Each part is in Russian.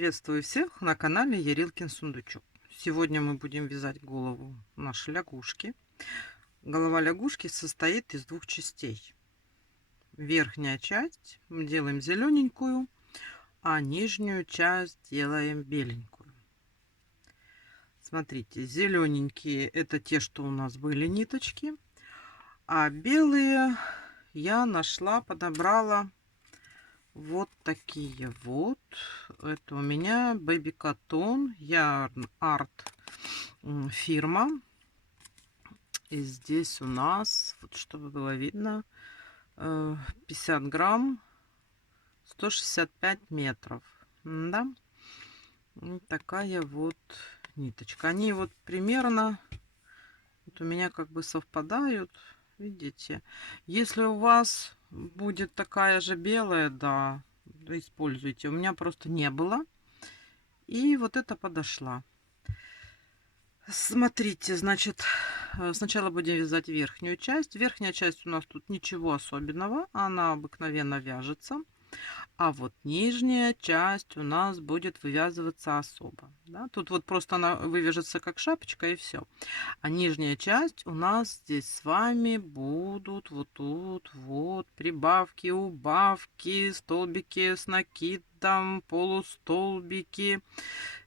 Приветствую всех на канале Ярилкин Сундучок. Сегодня мы будем вязать голову нашей лягушки. Голова лягушки состоит из двух частей. Верхняя часть мы делаем зелененькую, а нижнюю часть делаем беленькую. Смотрите, зелененькие это те, что у нас были ниточки, а белые я нашла, подобрала вот такие вот. Это у меня Baby Cotton Yarn Art фирма. И здесь у нас, вот чтобы было видно, 50 грамм, 165 метров. Да? Вот такая вот ниточка. Они вот примерно вот у меня как бы совпадают. Видите? Если у вас будет такая же белая, да, используйте. У меня просто не было. И вот это подошла. Смотрите, значит, сначала будем вязать верхнюю часть. Верхняя часть у нас тут ничего особенного. Она обыкновенно вяжется. А вот нижняя часть у нас будет вывязываться особо. Да? Тут вот просто она вывяжется как шапочка и все. А нижняя часть у нас здесь с вами будут вот тут вот прибавки, убавки, столбики с накидом, полустолбики.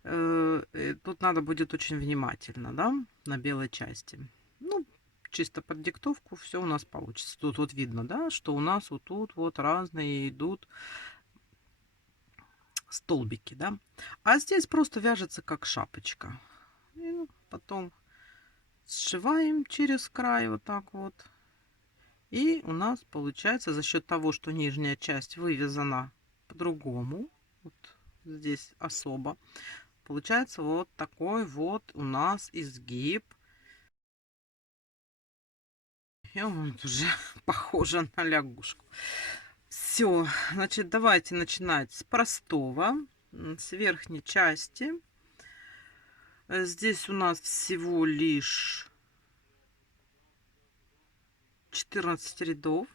Тут надо будет очень внимательно, да, на белой части. Ну, чисто под диктовку все у нас получится. Тут вот видно, да, что у нас вот тут вот разные идут столбики, да. А здесь просто вяжется как шапочка. И потом сшиваем через край вот так вот. И у нас получается за счет того, что нижняя часть вывязана по-другому, вот здесь особо, получается вот такой вот у нас изгиб. И он уже похоже на лягушку. Все, значит, давайте начинать с простого, с верхней части. Здесь у нас всего лишь 14 рядов.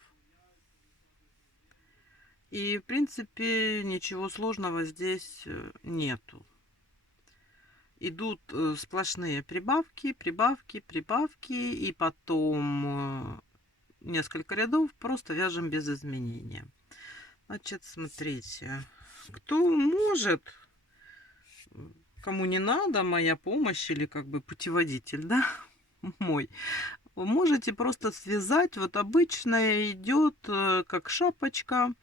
И, в принципе, ничего сложного здесь нету. Идут сплошные прибавки, прибавки, прибавки. И потом несколько рядов просто вяжем без изменения. Значит, смотрите. Кто может, кому не надо моя помощь или как бы путеводитель, да, мой, вы можете просто связать. Вот обычно идет как шапочка,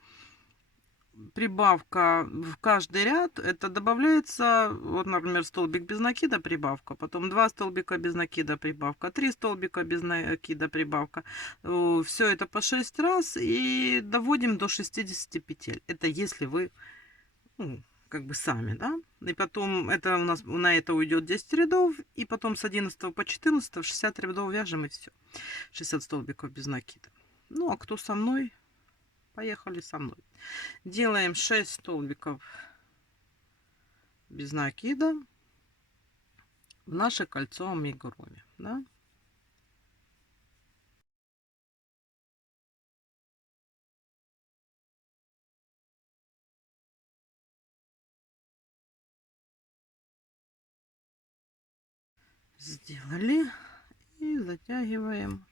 прибавка в каждый ряд. Это добавляется, вот, например, столбик без накида прибавка, потом 2 столбика без накида прибавка, 3 столбика без накида прибавка. Все это по 6 раз и доводим до 60 петель. Это если вы, ну, как бы сами, да. И потом это у нас на это уйдет 10 рядов, и потом с 11 по 14 60 рядов вяжем и все. 60 столбиков без накида. Ну, а кто со мной, поехали со мной. Делаем 6 столбиков без накида в наше кольцо амигуруми, да? Сделали и затягиваем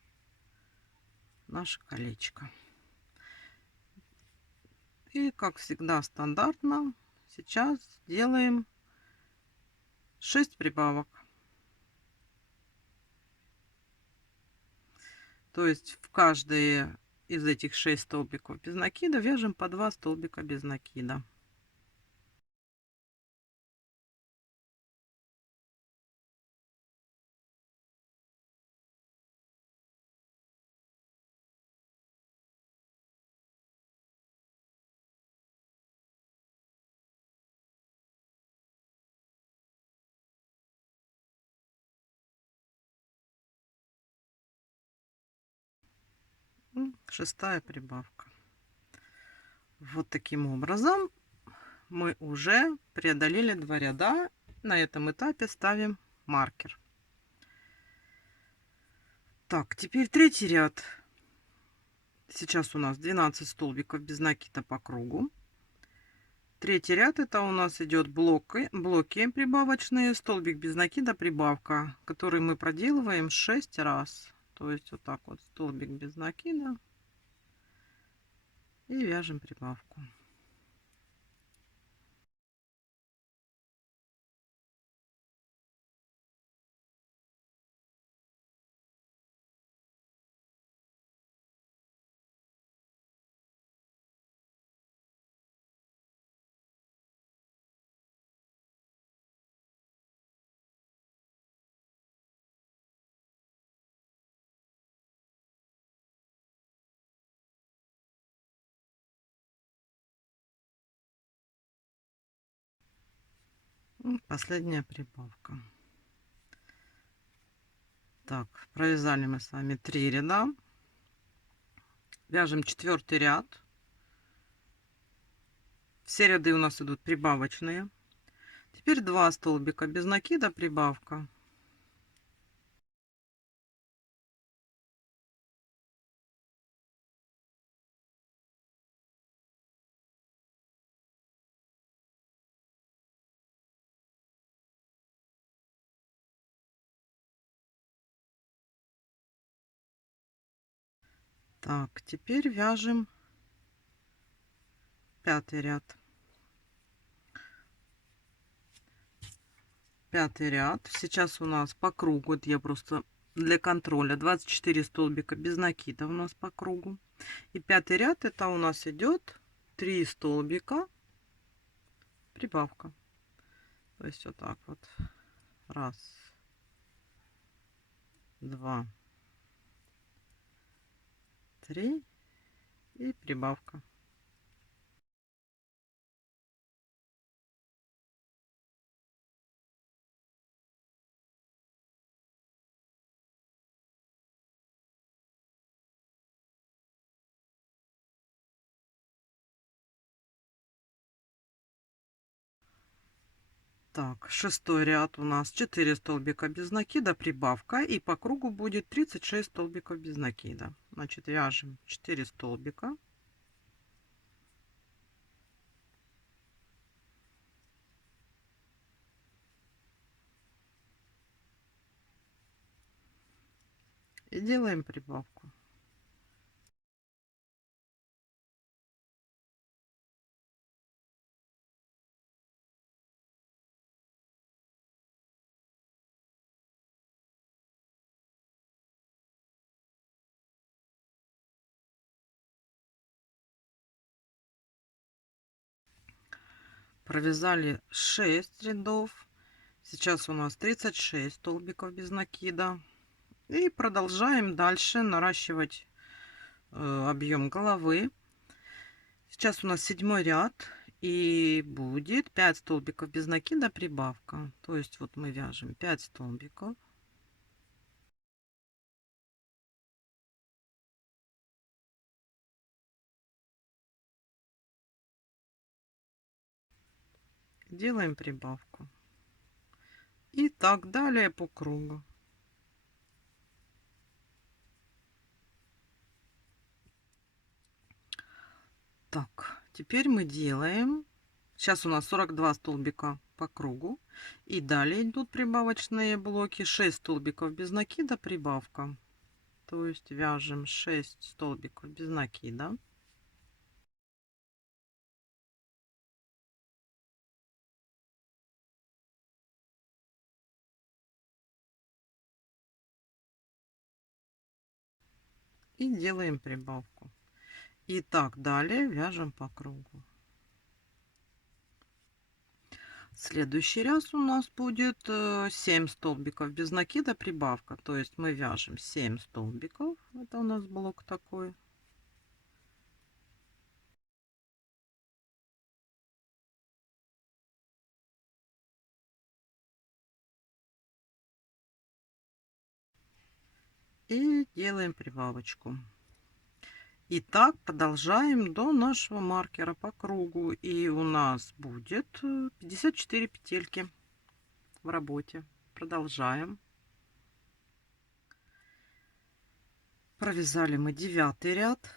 наше колечко. И как всегда стандартно сейчас делаем 6 прибавок. То есть в каждые из этих 6 столбиков без накида вяжем по 2 столбика без накида. Шестая прибавка. Вот таким образом мы уже преодолели 2 ряда. На этом этапе ставим маркер. Так, теперь третий ряд. Сейчас у нас 12 столбиков без накида по кругу. Третий ряд это у нас идет блоки прибавочные, столбик без накида, прибавка, который мы проделываем 6 раз. То есть вот так вот столбик без накида и вяжем прибавку. Последняя прибавка. Так, провязали мы с вами 3 ряда. Вяжем 4 ряд. Все ряды у нас идут прибавочные. Теперь 2 столбика без накида, прибавка. Так, теперь вяжем 5 ряд. 5 ряд. Сейчас у нас по кругу, это я просто для контроля, 24 столбика без накида у нас по кругу. И 5 ряд это у нас идет 3 столбика, прибавка. То есть вот так вот. Раз, два, три и прибавка. Так, 6 ряд у нас 4 столбика без накида, прибавка, и по кругу будет 36 столбиков без накида. Значит, вяжем 4 столбика. И делаем прибавку. Провязали 6 рядов. Сейчас у нас 36 столбиков без накида. И продолжаем дальше наращивать объем головы. Сейчас у нас 7 ряд. И будет 5 столбиков без накида, прибавка. То есть вот мы вяжем 5 столбиков. Делаем прибавку. И так далее по кругу. Так, теперь мы делаем. Сейчас у нас 42 столбика по кругу. И далее идут прибавочные блоки. 6 столбиков без накида, прибавка. То есть вяжем 6 столбиков без накида. И делаем прибавку. И так далее вяжем по кругу. Следующий раз у нас будет 7 столбиков без накида, прибавка. То есть мы вяжем 7 столбиков. Это у нас блок такой. И делаем прибавочку. И так продолжаем до нашего маркера по кругу. И у нас будет 54 петельки в работе. Продолжаем. Провязали мы 9 ряд.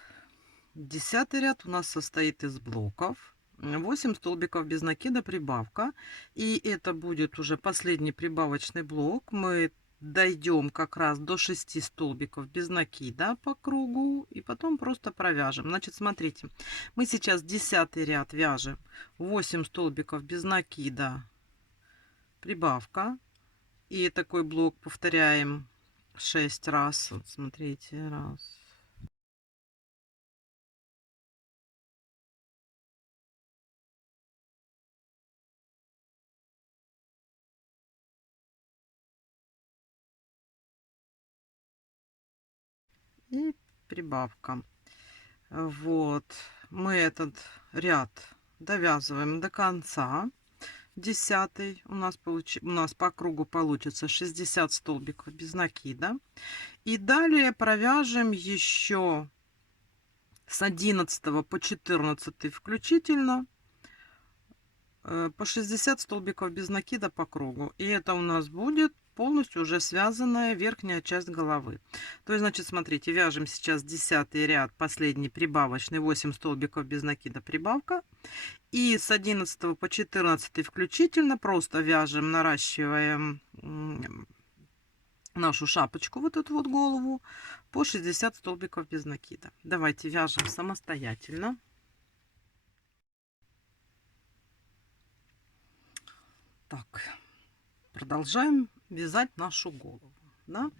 10 ряд у нас состоит из блоков. 8 столбиков без накида прибавка. И это будет уже последний прибавочный блок. Мы дойдем как раз до 6 столбиков без накида по кругу и потом просто провяжем. Значит, смотрите, мы сейчас 10 ряд вяжем 8 столбиков без накида прибавка, и такой блок повторяем 6 раз. Вот смотрите, раз, и прибавка. Вот, мы этот ряд довязываем до конца. 10 у нас по кругу получится 60 столбиков без накида. И далее провяжем еще с 11 по 14 включительно по 60 столбиков без накида по кругу. И это у нас будет полностью уже связанная верхняя часть головы. То есть, значит, смотрите, вяжем сейчас 10 ряд, последний прибавочный, 8 столбиков без накида прибавка. И с 11 по 14 включительно просто вяжем, наращиваем нашу шапочку, вот эту вот голову, по 60 столбиков без накида. Давайте вяжем самостоятельно. Так, продолжаем вязать нашу голову. Да?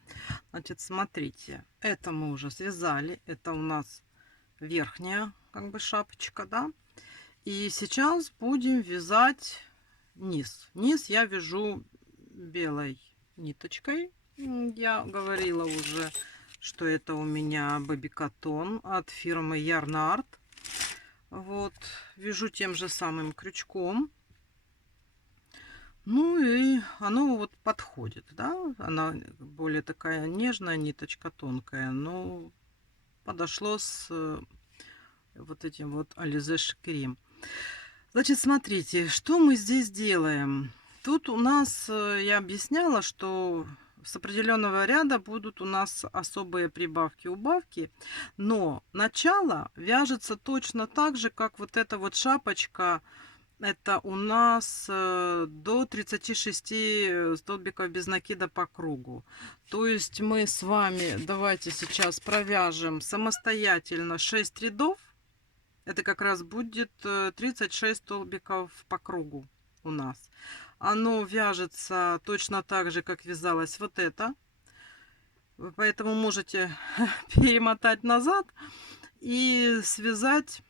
Значит, смотрите, это мы уже связали, это у нас верхняя как бы шапочка, да. И сейчас будем вязать низ. Низ я вяжу белой ниточкой. Я говорила уже, что это у меня Baby Cotton от фирмы Yarn Art. Вот, вяжу тем же самым крючком. Ну и оно вот подходит, да. Она более такая нежная, ниточка тонкая, но подошло с вот этим вот Alize Creme. Значит, смотрите, что мы здесь делаем. Тут у нас, я объясняла, что с определенного ряда будут у нас особые прибавки-убавки, но начало вяжется точно так же, как вот эта вот шапочка. Это у нас до 36 столбиков без накида по кругу. То есть мы с вами, давайте сейчас провяжем самостоятельно 6 рядов. Это как раз будет 36 столбиков по кругу у нас. Оно вяжется точно так же, как вязалось вот это. Вы поэтому можете перемотать назад и связать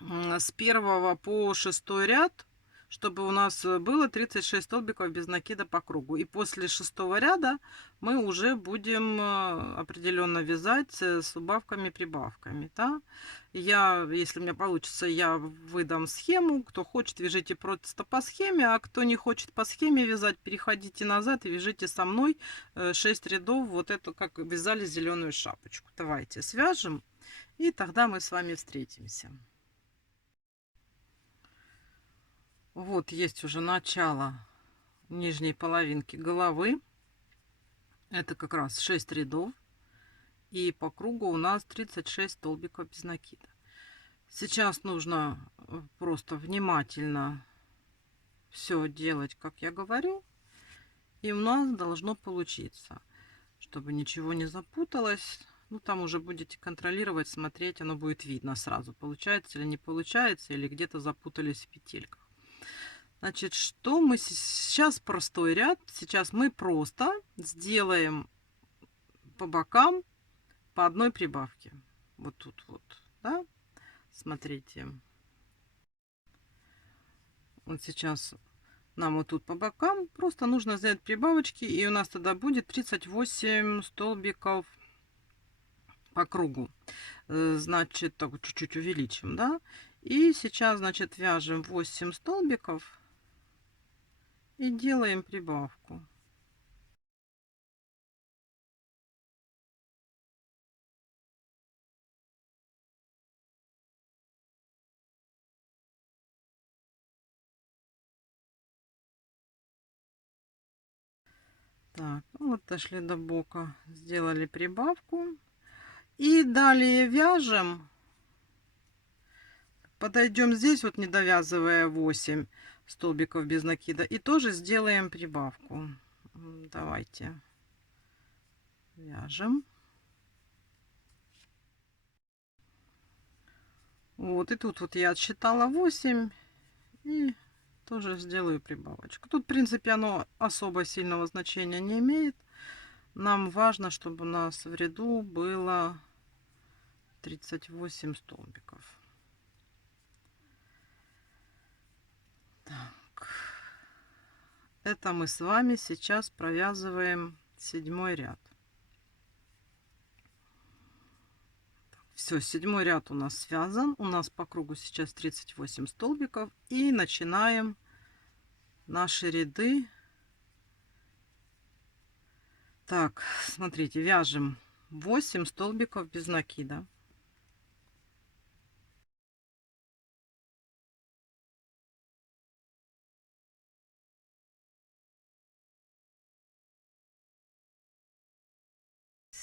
с 1 по 6 ряд, чтобы у нас было 36 столбиков без накида по кругу. И после 6 ряда мы уже будем определенно вязать с убавками-прибавками. Да? Если у меня получится, я выдам схему. Кто хочет, вяжите просто по схеме, а кто не хочет по схеме вязать, переходите назад и вяжите со мной 6 рядов, вот это как вязали зеленую шапочку. Давайте свяжем, и тогда мы с вами встретимся. Вот есть уже начало нижней половинки головы. Это как раз 6 рядов. И по кругу у нас 36 столбиков без накида. Сейчас нужно просто внимательно все делать, как я говорю. И у нас должно получиться. Чтобы ничего не запуталось. Ну, там уже будете контролировать, смотреть. Оно будет видно сразу, получается или не получается. Или где-то запутались в петельках. Значит, что мы сейчас простой ряд. Сейчас мы просто сделаем по бокам по одной прибавке. Вот тут вот, да? Смотрите. Вот сейчас нам вот тут по бокам просто нужно сделать прибавочки. И у нас тогда будет 38 столбиков по кругу. Значит, так чуть-чуть увеличим, да? И сейчас, значит, вяжем 8 столбиков. И делаем прибавку. Так, ну вот дошли до бока, сделали прибавку. И далее вяжем подойдем здесь, вот не довязывая 8 столбиков без накида, и тоже сделаем прибавку. Давайте вяжем. Вот, и тут вот я отсчитала 8 и тоже сделаю прибавочку. Тут, в принципе, оно особо сильного значения не имеет. Нам важно, чтобы у нас в ряду было 38 столбиков. Так. Это мы с вами сейчас провязываем 7 ряд. Все, 7 ряд у нас связан. У нас по кругу сейчас 38 столбиков. И начинаем наши ряды. Так, смотрите, вяжем 8 столбиков без накида.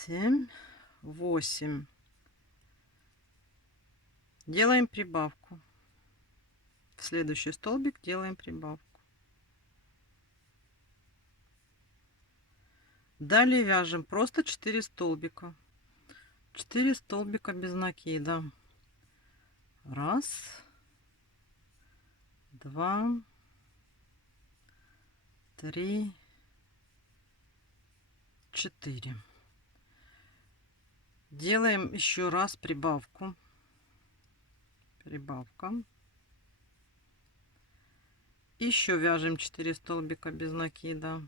Семь, 8. Делаем прибавку. В следующий столбик делаем прибавку. Далее вяжем просто 4 столбика. 4 столбика без накида. Раз, два, три, 4. Делаем еще раз прибавку. Прибавка. Еще вяжем 4 столбика без накида.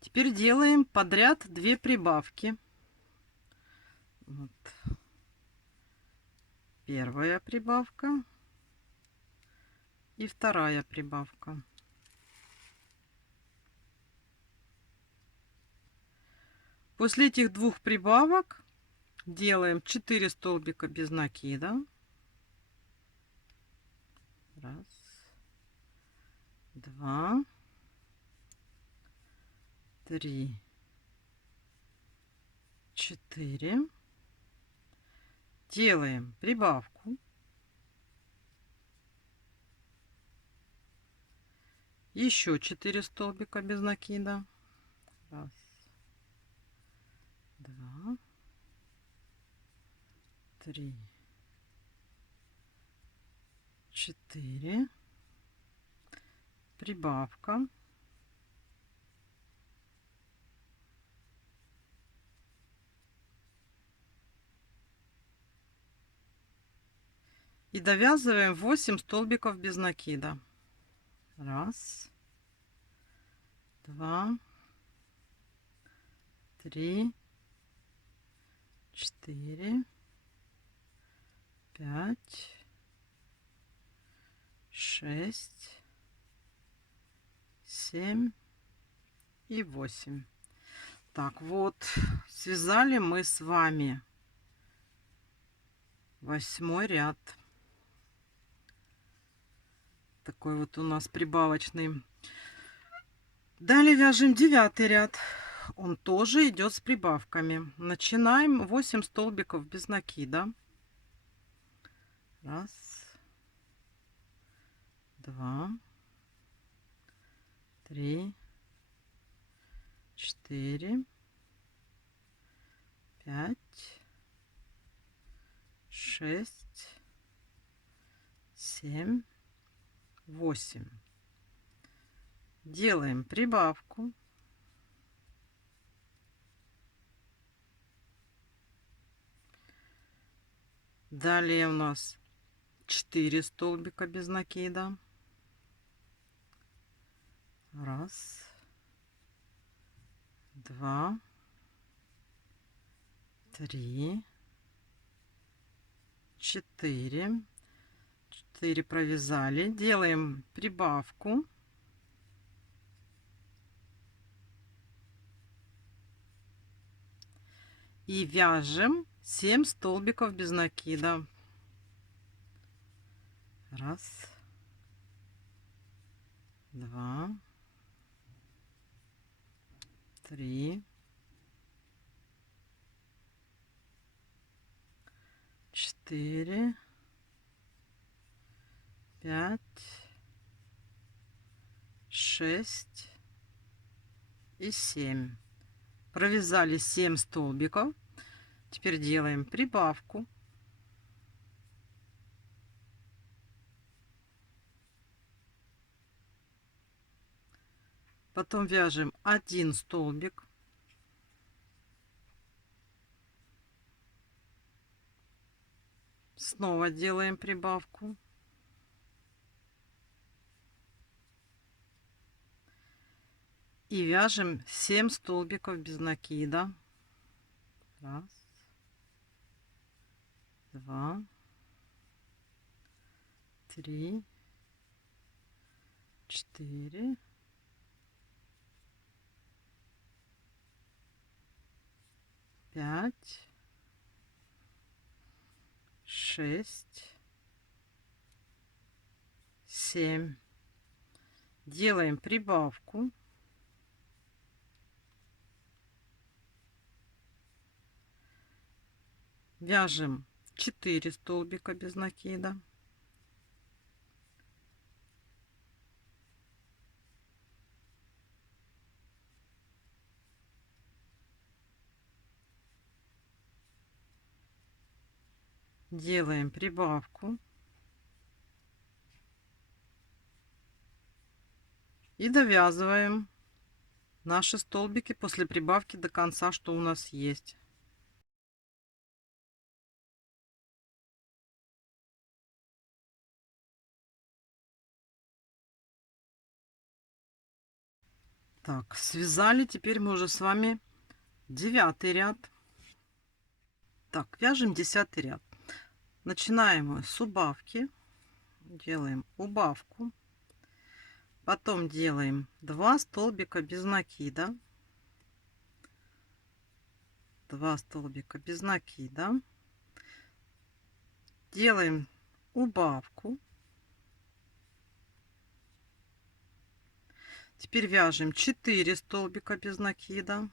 Теперь делаем подряд 2 прибавки. Вот. Первая прибавка и вторая прибавка. После этих 2 прибавок делаем 4 столбика без накида. Раз, два, три, 4. Делаем прибавку. Еще 4 столбика без накида. Раз, два, три, 4. Прибавка. И довязываем 8 столбиков без накида. Раз, два, три, 4, 5, 6, 7 и 8. Так, вот, связали мы с вами 8 ряд. Такой вот у нас прибавочный. Далее вяжем 9 ряд. Он тоже идет с прибавками. Начинаем 8 столбиков без накида. Раз, два, три, 4, 5, 6, 7, 8. Делаем прибавку. Далее у нас 4 столбика без накида. Раз, два, три, 4. 4 провязали. Делаем прибавку. И вяжем 7 столбиков без накида. Раз, 2, 3, 4, 5, 6 и 7. Провязали 7 столбиков. Теперь делаем прибавку. Потом вяжем 1 столбик. Снова делаем прибавку. И вяжем 7 столбиков без накида. 1, 2, 3, 4, 5, 6, 7. Делаем прибавку. Вяжем 4 столбика без накида. Делаем прибавку. И довязываем наши столбики после прибавки до конца, что у нас есть. Так, связали. Теперь мы уже с вами 9 ряд. Так, вяжем 10 ряд. Начинаем мы с убавки. Делаем убавку. Потом делаем 2 столбика без накида. 2 столбика без накида. Делаем убавку. Теперь вяжем 4 столбика без накида.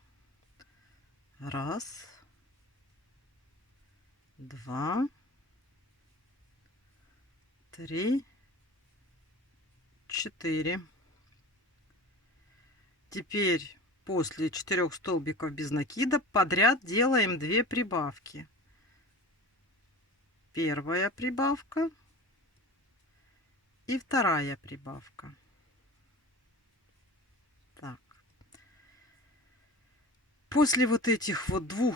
1, 2, 3, 4. Теперь после 4 столбиков без накида подряд делаем 2 прибавки. Первая прибавка и вторая прибавка. Так. После вот этих вот 2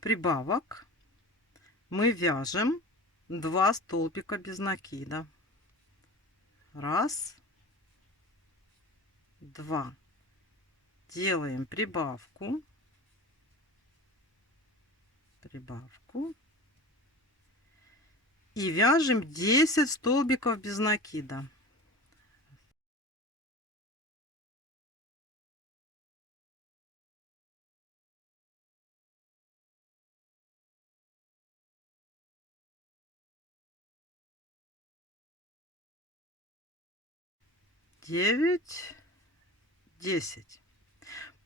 прибавок мы вяжем 2 столбика без накида. 1, 2. Делаем прибавку. Прибавку. И вяжем 10 столбиков без накида. Девять, 10.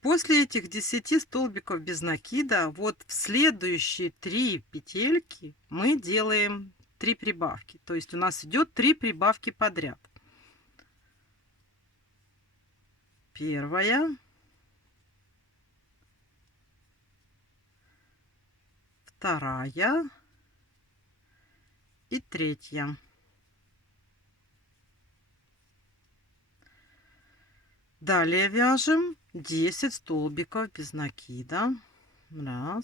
После этих 10 столбиков без накида, вот в следующие 3 петельки мы делаем 3 прибавки. То есть у нас идет 3 прибавки подряд. Первая, вторая и третья. Далее вяжем 10 столбиков без накида. 1,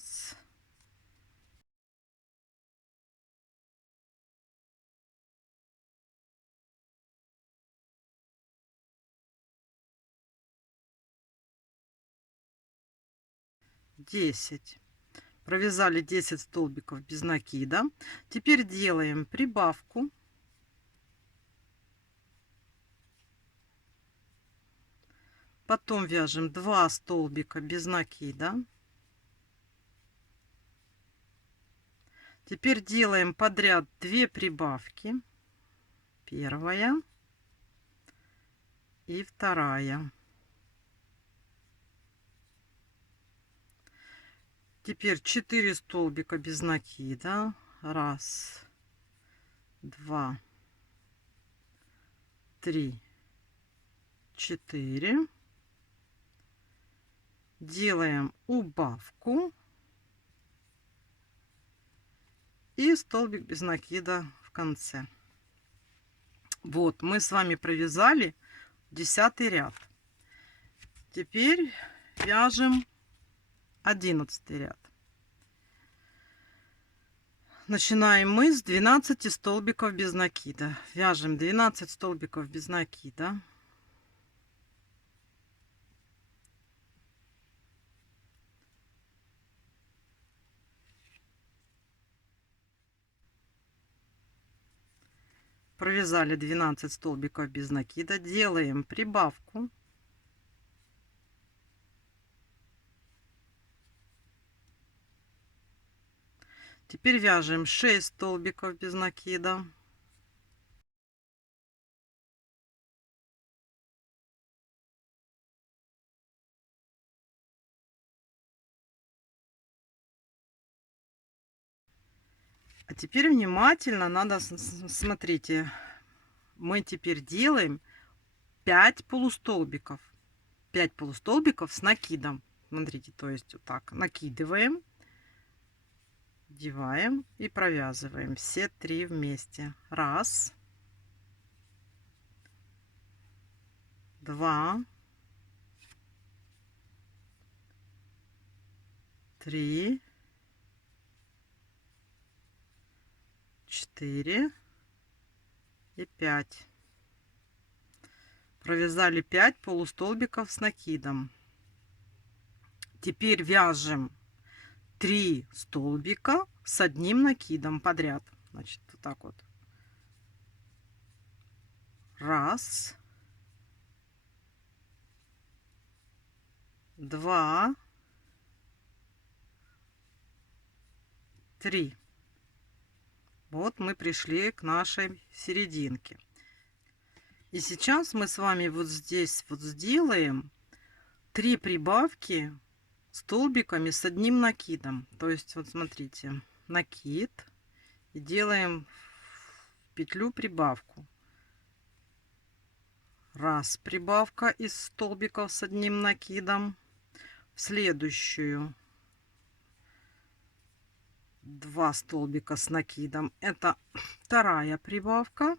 10. Провязали 10 столбиков без накида. Теперь делаем прибавку. Потом вяжем 2 столбика без накида. Теперь делаем подряд 2 прибавки. Первая и вторая. Теперь 4 столбика без накида. Раз, два, три, 4. Делаем убавку и столбик без накида в конце. Вот, мы с вами провязали 10 ряд. Теперь вяжем 11 ряд. Начинаем мы с 12 столбиков без накида. Вяжем 12 столбиков без накида. Провязали 12 столбиков без накида. Делаем прибавку. Теперь вяжем 6 столбиков без накида. А теперь внимательно надо, смотрите, мы теперь делаем 5 полустолбиков. 5 полустолбиков с накидом. Смотрите, то есть вот так накидываем, одеваем и провязываем все 3 вместе. Раз, два, три, 4 и 5. Провязали 5 полустолбиков с накидом. Теперь вяжем 3 столбика с одним накидом подряд. Значит, вот так вот. Раз, два, три. Вот мы пришли к нашей серединке. И сейчас мы с вами вот здесь вот сделаем 3 прибавки столбиками с одним накидом. То есть вот смотрите, накид, и делаем в петлю прибавку. Раз прибавка из столбиков с одним накидом, в следующую 2 столбика с накидом, это вторая прибавка.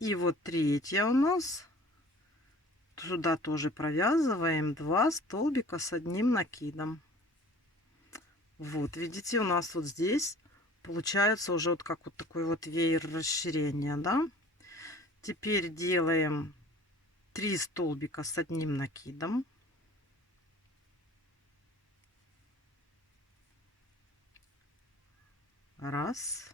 И вот третья у нас, сюда тоже провязываем 2 столбика с одним накидом. Вот, видите, у нас вот здесь получается уже вот как вот такой вот веер расширения, да. Теперь делаем 3 столбика с одним накидом. Раз,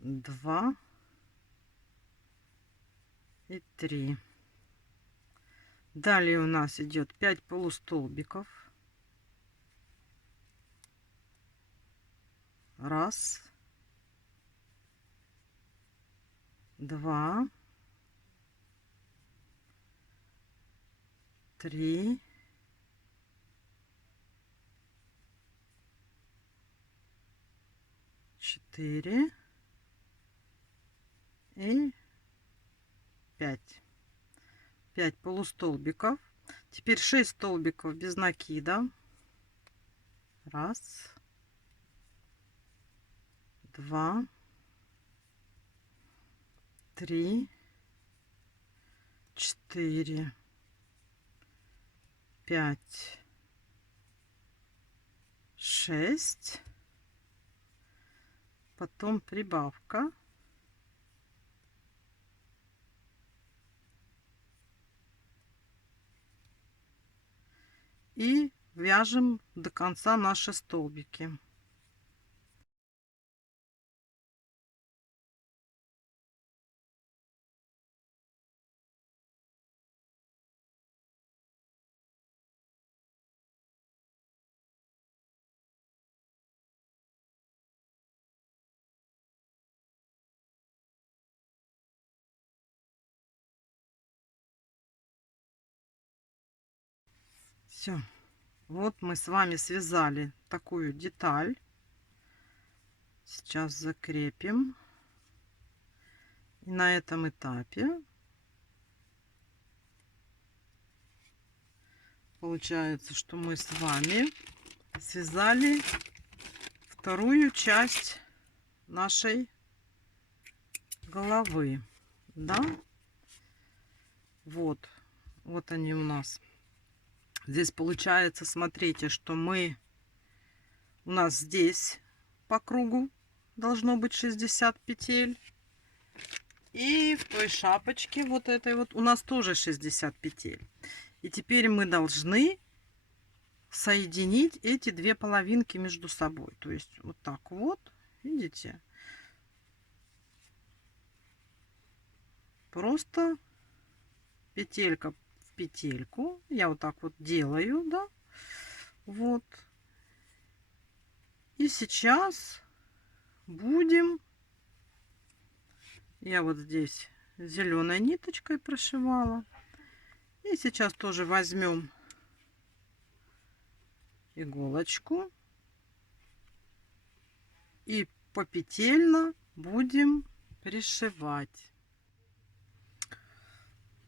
два и 3. Далее у нас идет 5 полустолбиков. Раз, два, три, 4 и 5. 5 полустолбиков. Теперь 6 столбиков без накида. Раз, два, три, 4, 5, 6. Потом прибавка. И вяжем до конца наши столбики. Все. Вот мы с вами связали такую деталь. Сейчас закрепим. И на этом этапе получается, что мы с вами связали вторую часть нашей головы. Да? Вот. Вот они у нас. Здесь получается, смотрите, что у нас здесь по кругу должно быть 60 петель. И в той шапочке вот этой вот у нас тоже 60 петель. И теперь мы должны соединить эти две половинки между собой. То есть вот так вот, видите? Просто петелька в петельку. Я вот так вот делаю, да? Вот. И сейчас будем... Я вот здесь зеленой ниточкой прошивала. И сейчас тоже возьмем иголочку и попетельно будем пришивать.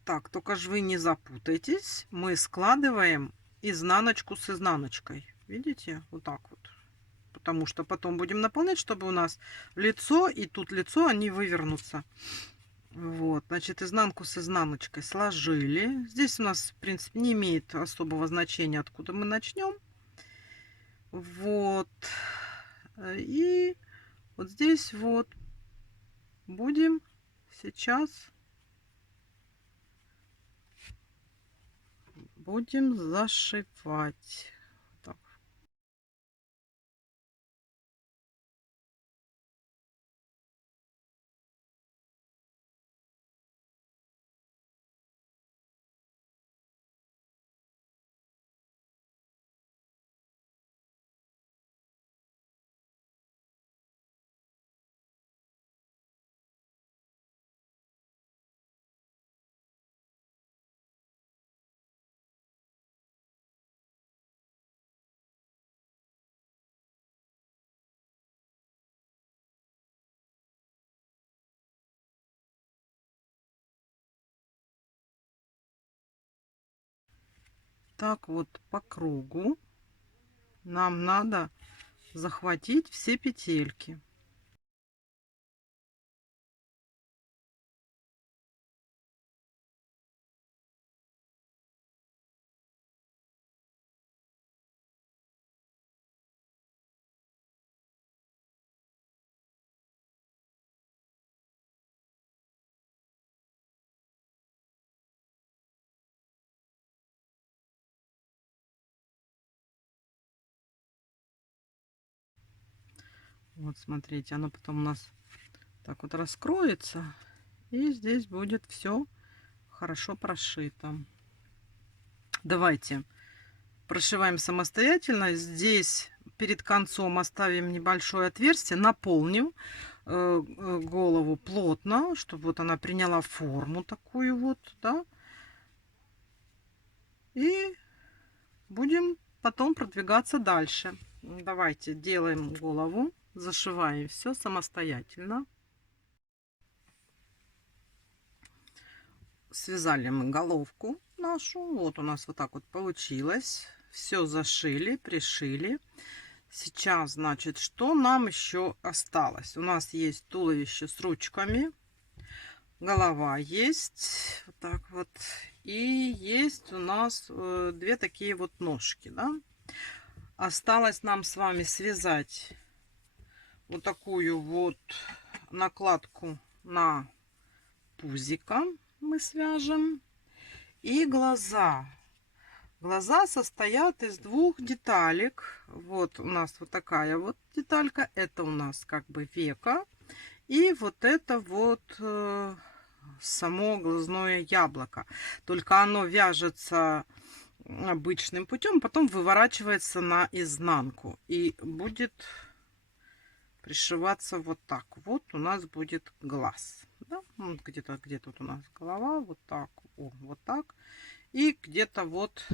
Так, только же вы не запутайтесь. Мы складываем изнаночку с изнаночкой. Видите? Вот так вот. Потому что потом будем наполнять, чтобы у нас лицо и тут лицо, они вывернутся. Вот, значит, изнанку с изнаночкой сложили. Здесь у нас, в принципе, не имеет особого значения, откуда мы начнем. Вот. И вот здесь вот будем сейчас зашивать. Так. Так вот по кругу нам надо захватить все петельки. Вот смотрите, оно потом у нас так вот раскроется, и здесь будет все хорошо прошито. Давайте прошиваем самостоятельно. Здесь перед концом оставим небольшое отверстие, наполним голову плотно, чтобы вот она приняла форму такую вот, да. И будем потом продвигаться дальше. Давайте делаем голову, зашиваем все самостоятельно. Связали мы головку нашу. Вот у нас вот так вот получилось. Все зашили, пришили. Сейчас, значит, что нам еще осталось? У нас есть туловище с ручками. Голова есть. Вот так вот. И есть у нас две такие вот ножки, да? Осталось нам с вами связать вот такую вот накладку на пузико. Мы свяжем. И глаза. Глаза состоят из двух деталек. Вот у нас вот такая вот деталька. Это у нас как бы веко. И вот это вот само глазное яблоко. Только оно вяжется обычным путем, потом выворачивается наизнанку. И будет пришиваться вот так. Вот у нас будет глаз. Да? Вот где-то вот у нас голова. Вот так. О, вот так. И где-то вот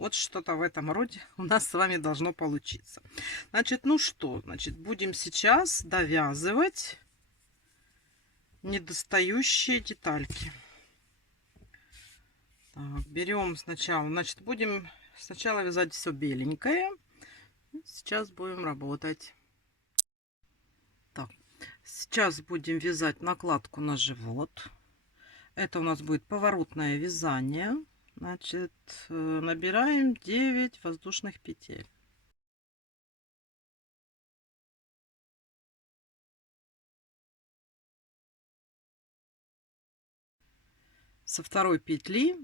Вот что-то в этом роде у нас с вами должно получиться. Значит, ну что, значит, будем сейчас довязывать недостающие детальки. Так, берем сначала, значит, будем сначала вязать все беленькое. Сейчас будем работать. Так, сейчас будем вязать накладку на живот. Это у нас будет поворотное вязание. Значит, набираем 9 воздушных петель. Со второй петли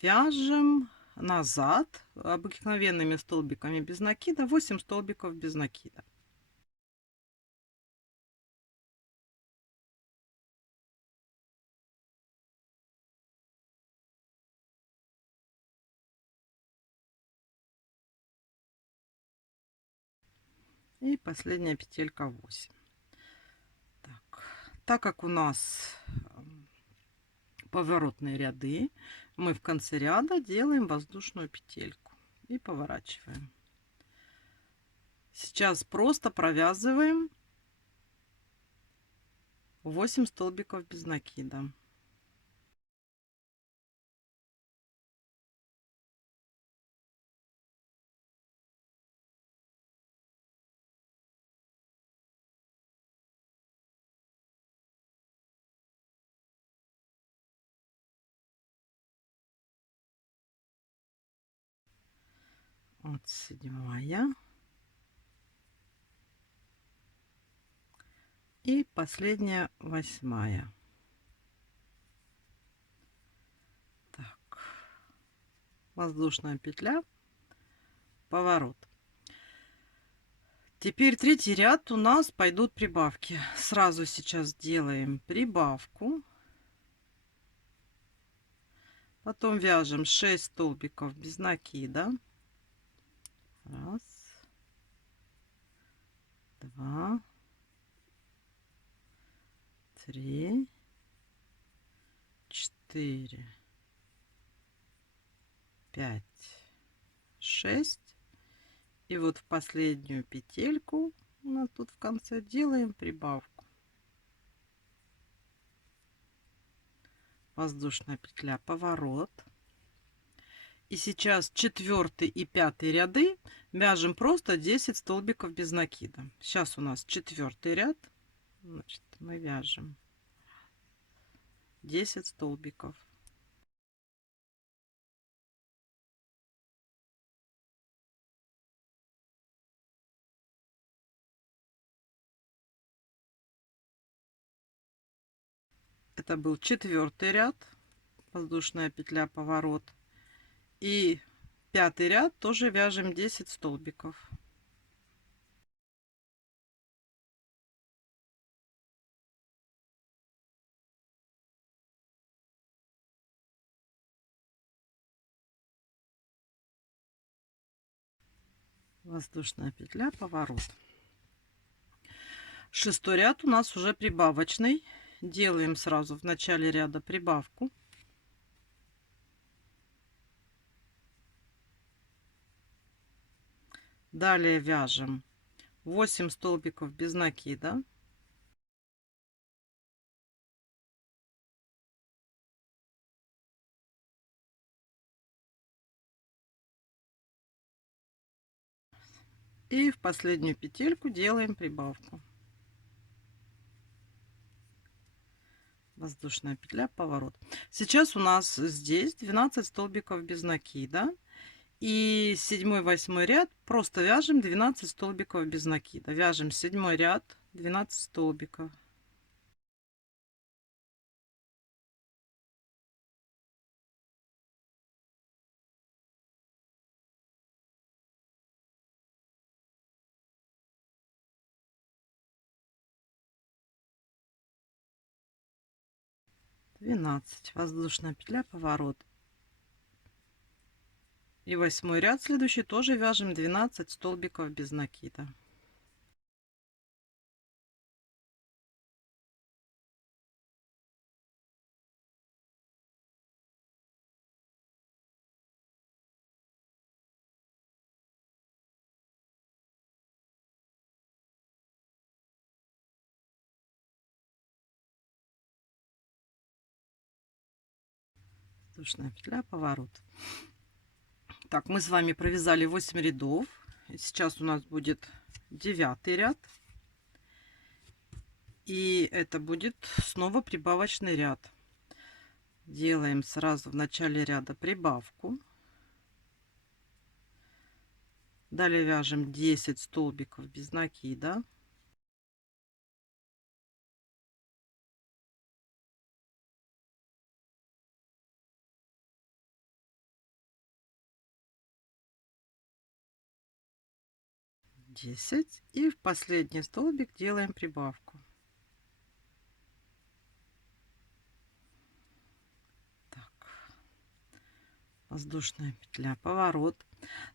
вяжем назад обыкновенными столбиками без накида, 8 столбиков без накида. И последняя петелька 8. Так как у нас поворотные ряды, мы в конце ряда делаем воздушную петельку и поворачиваем. Сейчас просто провязываем 8 столбиков без накида. Вот 7 и последняя 8. Так, воздушная петля, поворот. Теперь третий ряд у нас пойдут прибавки. Сразу сейчас делаем прибавку, потом вяжем 6 столбиков без накида. Раз, два, три, 4, 5, 6. И вот в последнюю петельку у нас тут в конце делаем прибавку. Воздушная петля, поворот. И сейчас 4 и 5 ряды вяжем просто 10 столбиков без накида. Сейчас у нас 4 ряд. Значит, мы вяжем 10 столбиков. Это был 4 ряд, воздушная петля, поворот. И 5 ряд тоже вяжем 10 столбиков. Воздушная петля, поворот. 6 ряд у нас уже прибавочный. Делаем сразу в начале ряда прибавку. Далее вяжем 8 столбиков без накида. И в последнюю петельку делаем прибавку. Воздушная петля, поворот. Сейчас у нас здесь 12 столбиков без накида. И 7-8 ряд просто вяжем 12 столбиков без накида. Вяжем 7 ряд 12 столбиков. Воздушная петля, поворот. И 8 ряд следующий тоже вяжем 12 столбиков без накида. воздушная петля, поворот. Так, мы с вами провязали 8 рядов. Сейчас у нас будет 9 ряд. И это будет снова прибавочный ряд. Делаем сразу в начале ряда прибавку. Далее вяжем 10 столбиков без накида. И в последний столбик делаем прибавку. Так. Воздушная петля, поворот.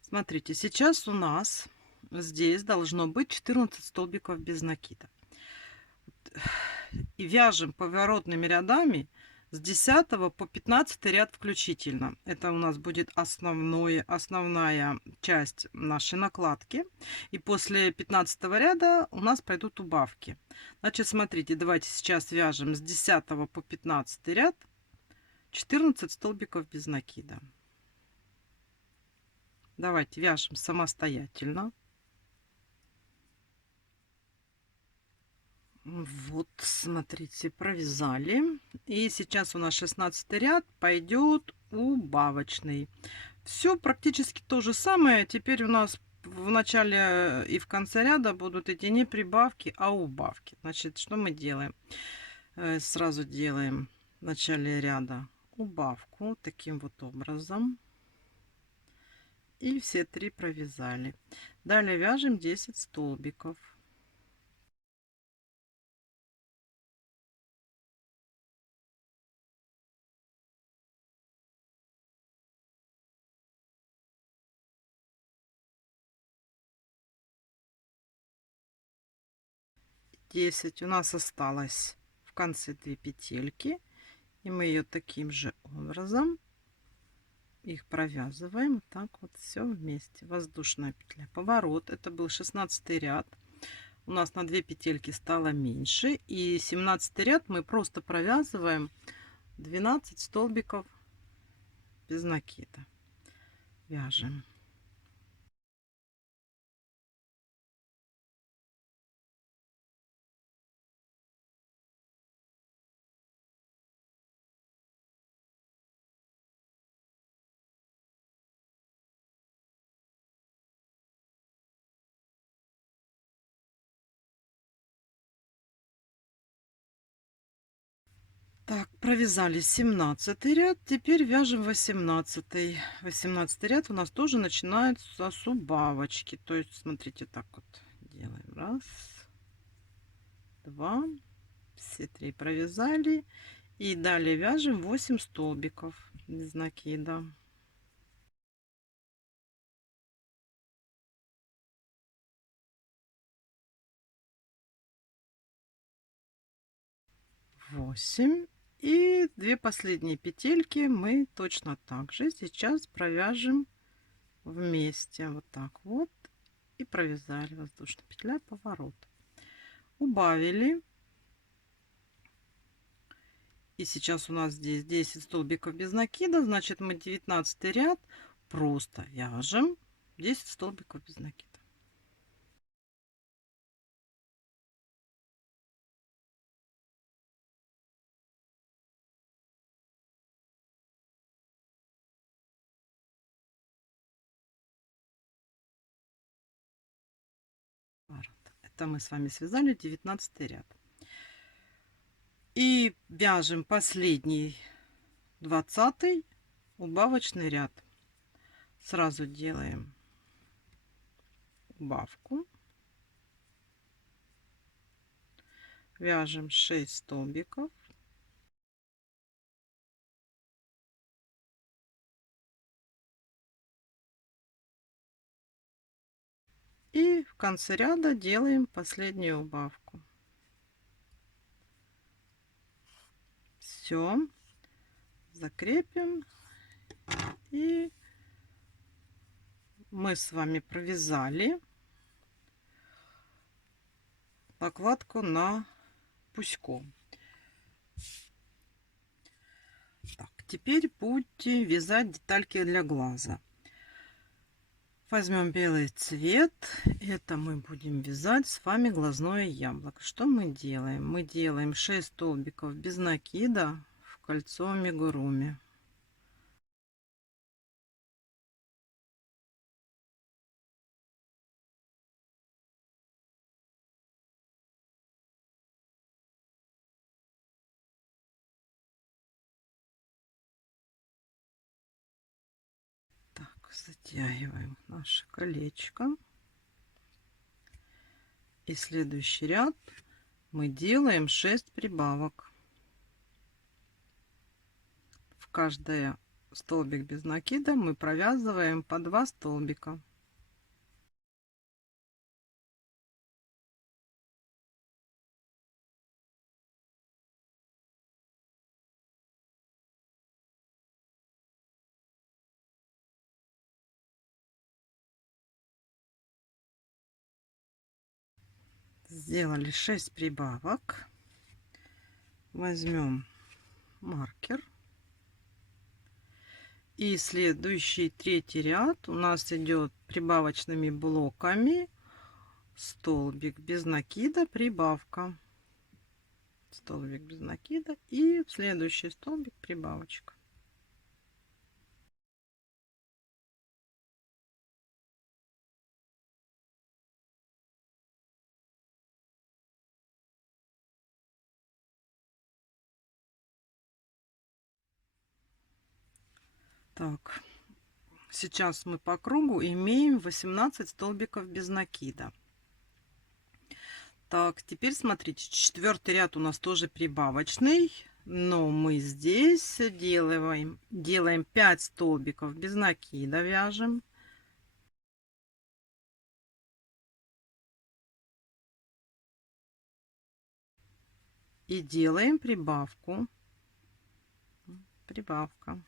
Смотрите, сейчас у нас здесь должно быть 14 столбиков без накида. И вяжем поворотными рядами с 10 по 15 ряд включительно. Это у нас будет основная часть нашей накладки. И после 15 ряда у нас пойдут убавки. Значит, смотрите, давайте сейчас вяжем с 10 по 15 ряд 14 столбиков без накида. Давайте вяжем самостоятельно. Вот, смотрите, провязали. И сейчас у нас 16 ряд, пойдет убавочный. Все практически то же самое. Теперь у нас в начале и в конце ряда будут идти не прибавки, а убавки. Значит, что мы делаем? Сразу делаем в начале ряда убавку таким вот образом. И все 3 провязали. Далее вяжем 10 столбиков. У нас осталось в конце 2 петельки, и мы ее таким же образом их провязываем вот так вот все вместе. Воздушная петля, поворот. Это был 16 ряд. У нас на 2 петельки стало меньше, и 17 ряд мы просто провязываем 12 столбиков без накида. Вяжем. Так, провязали 17 ряд, теперь вяжем 18. 18 ряд у нас тоже начинается с убавочки. То есть, смотрите, так вот делаем. Раз, два, все 3 провязали. И далее вяжем 8 столбиков без накида. Восемь. И 2 последние петельки мы точно так же сейчас провяжем вместе. Вот так вот. И провязали. Воздушная петля, поворот. Убавили. И сейчас у нас здесь 10 столбиков без накида. Значит, мы 19 ряд просто вяжем 10 столбиков без накида. Это мы с вами связали 19 ряд. И вяжем последний 20 убавочный ряд. Сразу делаем убавку. Вяжем 6 столбиков. И в конце ряда делаем последнюю убавку. Все. Закрепим. И мы с вами провязали накладку на пуськом. Так, теперь будете вязать детальки для глаза. Возьмем белый цвет. Это мы будем вязать с вами глазное яблоко. Что мы делаем? Мы делаем 6 столбиков без накида в кольцо амигуруми. Так, затягиваем наше колечко. И следующий ряд мы делаем 6 прибавок. В каждый столбик без накида мы провязываем по 2 столбика. Сделали 6 прибавок. Возьмем маркер. И следующий третий ряд у нас идет прибавочными блоками. Столбик без накида, прибавка. Столбик без накида и в следующий столбик прибавочка. Так, сейчас мы по кругу имеем 18 столбиков без накида. Так, теперь смотрите, четвертый ряд у нас тоже прибавочный, но мы здесь делаем 5 столбиков без накида, вяжем. И делаем прибавку. Прибавка.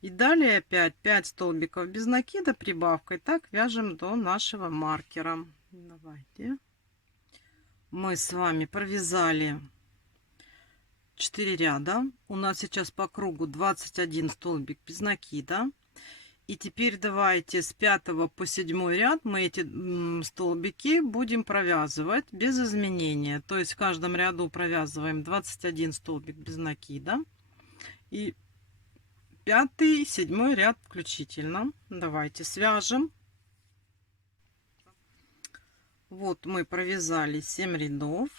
И далее опять 5 столбиков без накида, прибавкой. Так вяжем до нашего маркера. Давайте. Мы с вами провязали 4 ряда. У нас сейчас по кругу 21 столбик без накида. И теперь давайте с 5 по 7 ряд мы эти столбики будем провязывать без изменения. То есть в каждом ряду провязываем 21 столбик без накида. И 5-й, 7 ряд включительно. Давайте свяжем. Вот мы провязали 7 рядов.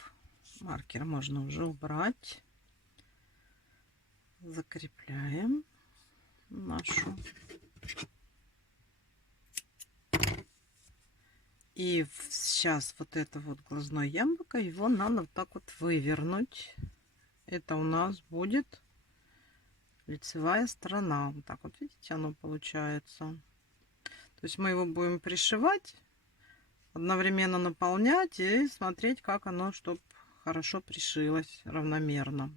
Маркер можно уже убрать. Закрепляем нашу. И сейчас вот это вот глазное яблоко, его надо вот так вот вывернуть. Это у нас будет лицевая сторона. Вот так вот, видите, оно получается. То есть мы его будем пришивать, одновременно наполнять и смотреть, как оно, чтобы хорошо пришилось равномерно.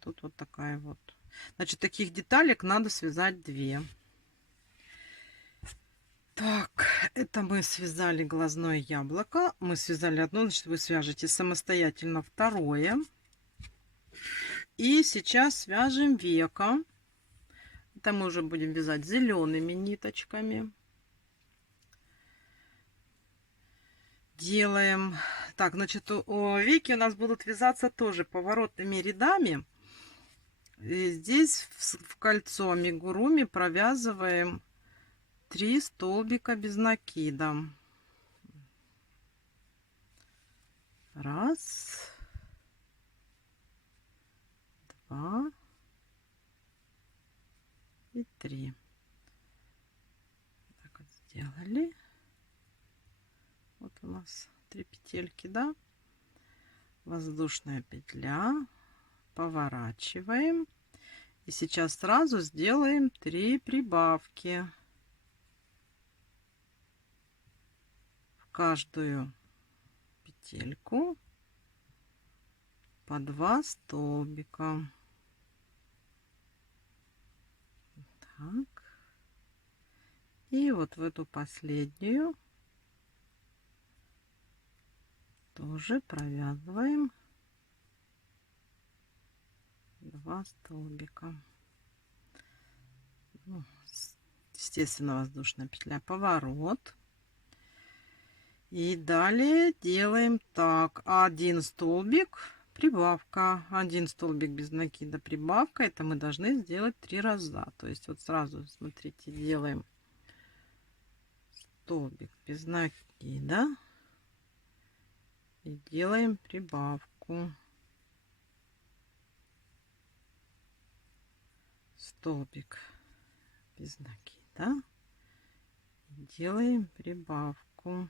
Тут вот такая вот. Значит, таких деталек надо связать 2. Так, это мы связали глазное яблоко. Мы связали одно, значит, вы свяжете самостоятельно второе. И сейчас свяжем веко. Это мы уже будем вязать зелеными ниточками. Делаем. Так, значит, веки у нас будут вязаться тоже поворотными рядами. И здесь в кольцо амигуруми провязываем 3 столбика без накида. Раз, 2 и 3. Так вот сделали. Вот у нас 3 петельки, да? Воздушная петля. Поворачиваем. И сейчас сразу сделаем 3 прибавки. В каждую петельку по 2 столбика. Так. И вот в эту последнюю тоже провязываем 2 столбика. Ну, естественно, воздушная петля, поворот. И далее делаем так: 1 столбик, прибавка, 1 столбик без накида, прибавка. Это мы должны сделать 3 раза. То есть вот сразу, смотрите, делаем столбик без накида и делаем прибавку. Столбик без накида, делаем прибавку.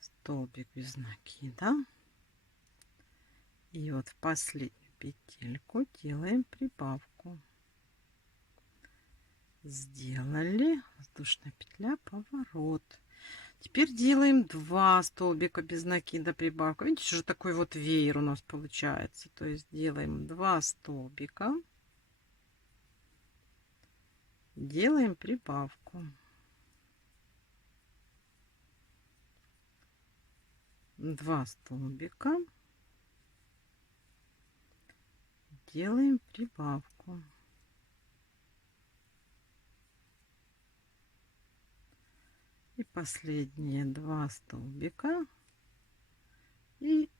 Столбик без накида, и вот в последнюю петельку делаем прибавку. Сделали, воздушная петля, поворот. Теперь делаем 2 столбика без накида, прибавка. Видите, уже такой вот веер у нас получается. То есть делаем 2 столбика, делаем прибавку. 2 столбика, делаем прибавку. И последние 2 столбика и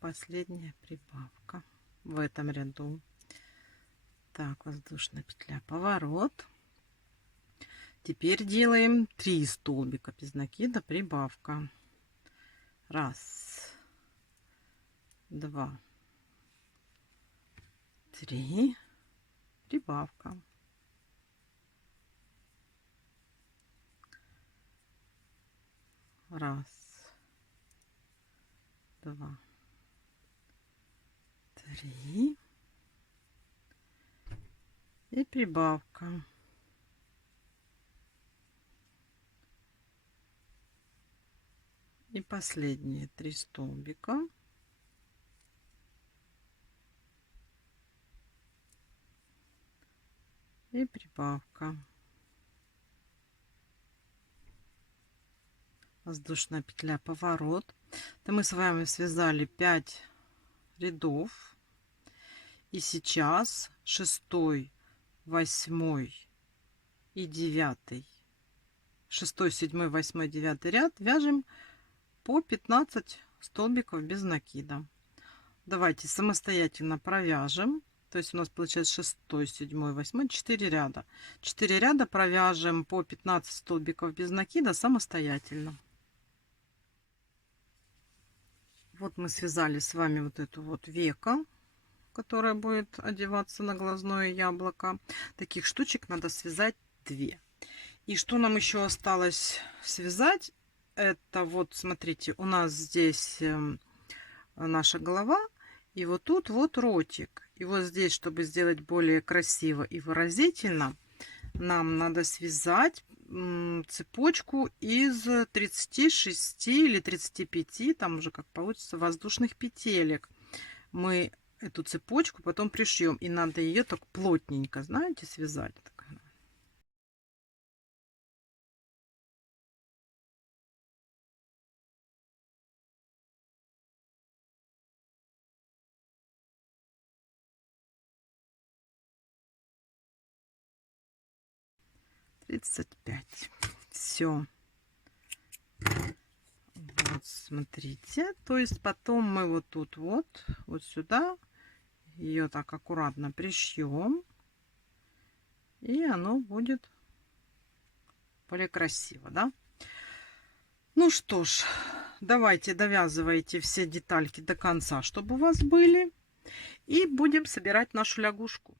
последняя прибавка в этом ряду. Так, воздушная петля, поворот. Теперь делаем 3 столбика без накида, прибавка. 1, 2, 3, прибавка. 1, 2, 3 и прибавка. И последние 3 столбика. И прибавка. Воздушная петля, поворот. Это мы с вами связали 5 рядов. И сейчас 6, 8 и 9, 6, 7, 8, 9 ряд вяжем по 15 столбиков без накида. Давайте самостоятельно провяжем. То есть у нас получается 6, 7, 8, 4 ряда. 4 ряда провяжем по 15 столбиков без накида самостоятельно. Вот мы связали с вами вот эту вот веко, которая будет одеваться на глазное яблоко. Таких штучек надо связать 2. И что нам еще осталось связать? Это вот, смотрите, у нас здесь наша голова, и вот тут вот ротик. И вот здесь, чтобы сделать более красиво и выразительно, нам надо связать цепочку из 36 или 35, там уже как получится, воздушных петелек. Мы эту цепочку потом пришьем, и надо ее так плотненько, знаете, связать. 35. Все. Вот, смотрите. То есть потом мы вот тут вот сюда ее так аккуратно пришьем, и оно будет более красиво, да? Ну что ж, давайте довязывайте все детальки до конца, чтобы у вас были, и будем собирать нашу лягушку.